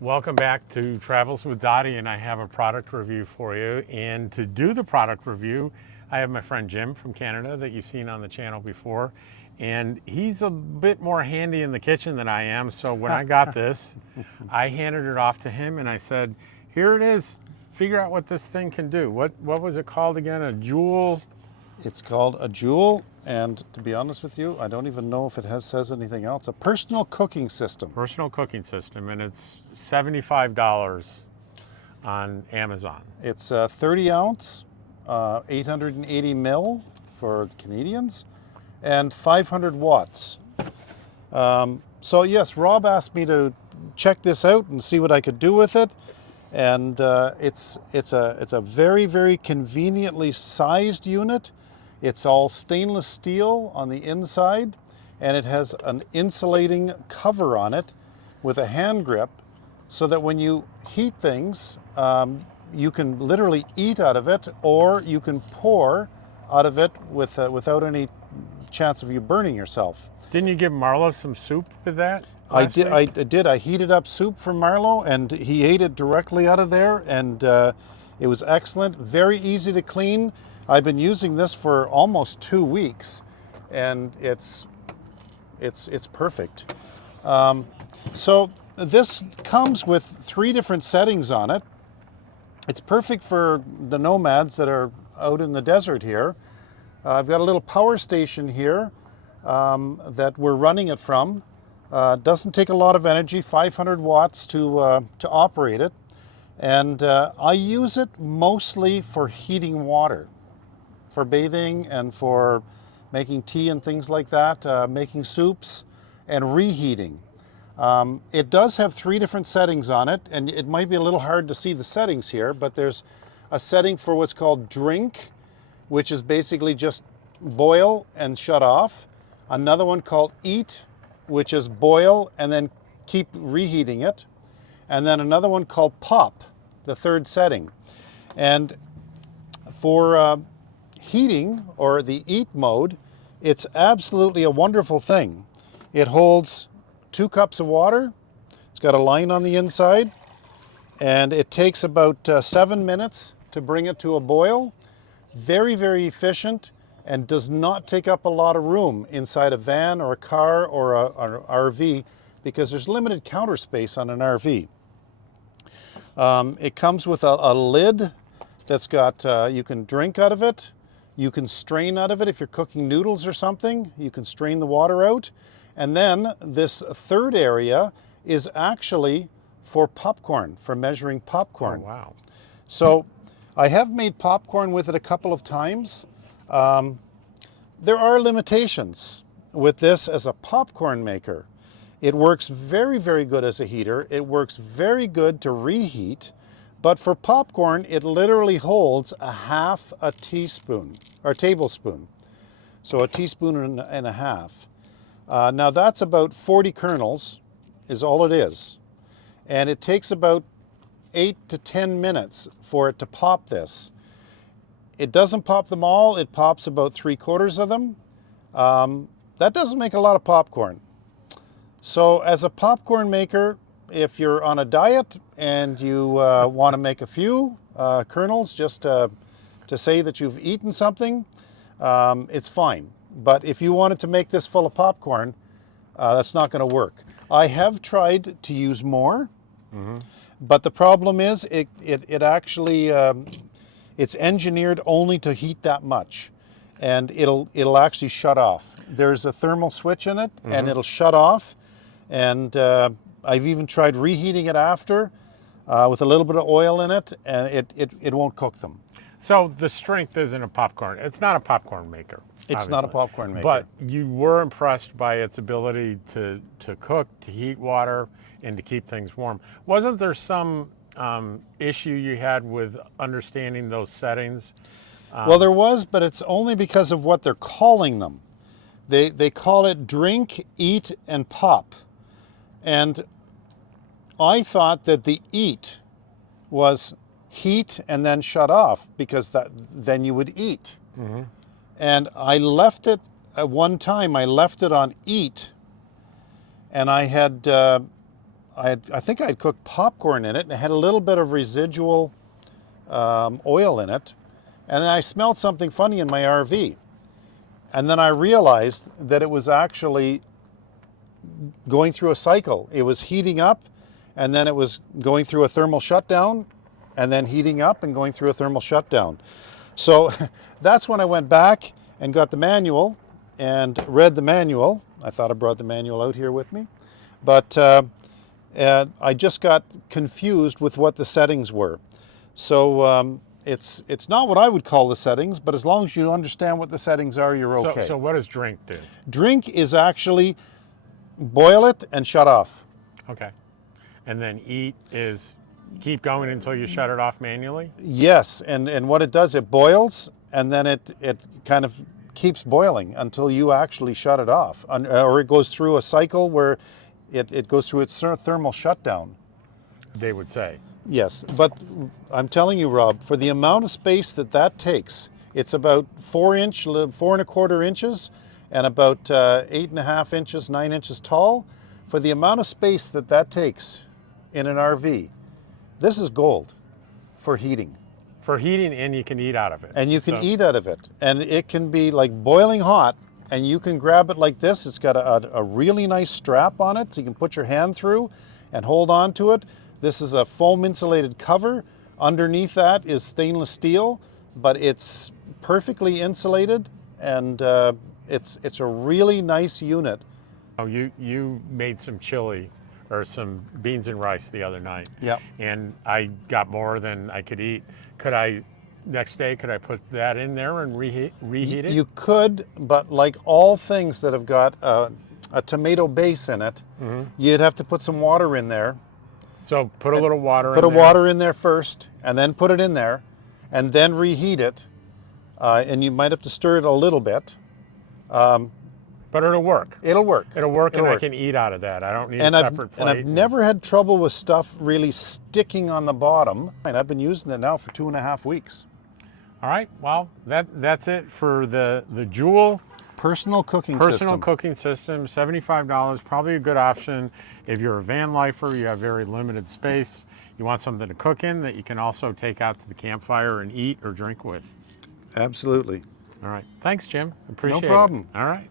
Welcome back to Travels with Dottie, and I have a product review for you. And to do the product review, I have my friend Jim from Canada that you've seen on the channel before. And he's a bit more handy in the kitchen than I am. So when I got this, I handed it off to him and I said, here it is. Figure out what this thing can do. What was it called again? A Joulle? It's called a Joulle, and to be honest with you, I don't even know if it says anything else. A personal cooking system. Personal cooking system, and it's $75 on Amazon. It's 30 ounce, 880 mil for the Canadians, and 500 watts. So yes, Rob asked me to check this out and see what I could do with it. And it's a very, very conveniently sized unit. It's all stainless steel on the inside, and it has an insulating cover on it with a hand grip, so that when you heat things, you can literally eat out of it, or you can pour out of it without any chance of you burning yourself. Didn't you give Marlo some soup with that? I did. I heated up soup for Marlo, and he ate it directly out of there, and it was excellent. Very easy to clean. I've been using this for almost 2 weeks, and it's perfect. So this comes with 3 different settings on it. It's perfect for the nomads that are out in the desert here. I've got a little power station here that we're running it from. Doesn't take a lot of energy, 500 watts to operate it. And I use it mostly for heating water, for bathing and for making tea and things like that, making soups and reheating. It does have 3 different settings on it, and it might be a little hard to see the settings here, but there's a setting for what's called drink, which is basically just boil and shut off. Another one called eat, which is boil and then keep reheating it. And then another one called pop, the 3rd setting. And for heating, or the eat mode, it's absolutely a wonderful thing. It holds 2 cups of water. It's got a line on the inside, and it takes about 7 minutes to bring it to a boil. Very, very efficient, and does not take up a lot of room inside a van or a car or an RV, because there's limited counter space on an RV. It comes with a lid that's got, you can drink out of it, you can strain out of it if you're cooking noodles or something, you can strain the water out. And then this 3rd area is actually for popcorn, for measuring popcorn. Oh, wow. So I have made popcorn with it a couple of times. There are limitations with this as a popcorn maker. It works very, very good as a heater. It works very good to reheat, but for popcorn, it literally holds a half a teaspoon, or tablespoon. So a teaspoon and a half. Now that's about 40 kernels is all it is. And it takes about 8 to 10 minutes for it to pop this. It doesn't pop them all, it pops about 3/4 of them. That doesn't make a lot of popcorn. So as a popcorn maker, if you're on a diet and you want to make a few kernels just to say that you've eaten something, it's fine. But if you wanted to make this full of popcorn, that's not going to work. I have tried to use more, but the problem is it actually, it's engineered only to heat that much, and it'll actually shut off. There's a thermal switch in it, and it'll shut off. And I've even tried reheating it after with a little bit of oil in it, and it won't cook them. So the strength isn't a popcorn. It's not a popcorn maker. It's not a popcorn maker. But you were impressed by its ability to cook, to heat water, and to keep things warm. Wasn't there some issue you had with understanding those settings? Well, there was, but it's only because of what they're calling them. They call it drink, eat, and pop. And I thought that the eat was heat and then shut off, because then you would eat. And I left it, at one time I left it on eat, and I had I think I'd cooked popcorn in it, and it had a little bit of residual oil in it. And then I smelled something funny in my RV. And then I realized that it was actually going through a cycle. It was heating up, and then it was going through a thermal shutdown, and then heating up and going through a thermal shutdown. So that's when I went back and got the manual and read the manual. I thought I brought the manual out here with me. But I just got confused with what the settings were. So it's not what I would call the settings, but as long as you understand what the settings are, you're okay. So what does drink do? Drink is actually boil it and shut off. Okay. And then eat is keep going until you shut it off manually? Yes, and what it does, it boils, and then it kind of keeps boiling until you actually shut it off. Or it goes through a cycle where it goes through its thermal shutdown. They would say. Yes, but I'm telling you, Rob, for the amount of space that takes, it's about 4.25 inches, and about 8.5 inches, 9 inches tall. For the amount of space that takes in an RV, this is gold for heating. For heating, and you can eat out of it. And you can eat out of it. And it can be like boiling hot, and you can grab it like this. It's got a really nice strap on it, so you can put your hand through and hold on to it. This is a foam insulated cover. Underneath that is stainless steel, but it's perfectly insulated, and it's a really nice unit. Oh, you made some chili or some beans and rice the other night. Yeah. And I got more than I could eat. Next day, could I put that in there and reheat it? You could, but like all things that have got a tomato base in it, you'd have to put some water in there. So put a little water in there. Put there. water in there first, and then put it in there, and then reheat it. And you might have to stir it a little bit. But it'll work. It'll work. It'll work, and I can eat out of that. I don't need a separate plate. And I've never had trouble with stuff really sticking on the bottom. And I've been using it now for 2.5 weeks. All right. Well, that's it for the Joulle Personal cooking system, $75, probably a good option. If you're a van lifer, you have very limited space, you want something to cook in that you can also take out to the campfire and eat or drink with. Absolutely. All right. Thanks, Jim. Appreciate it. No problem. All right.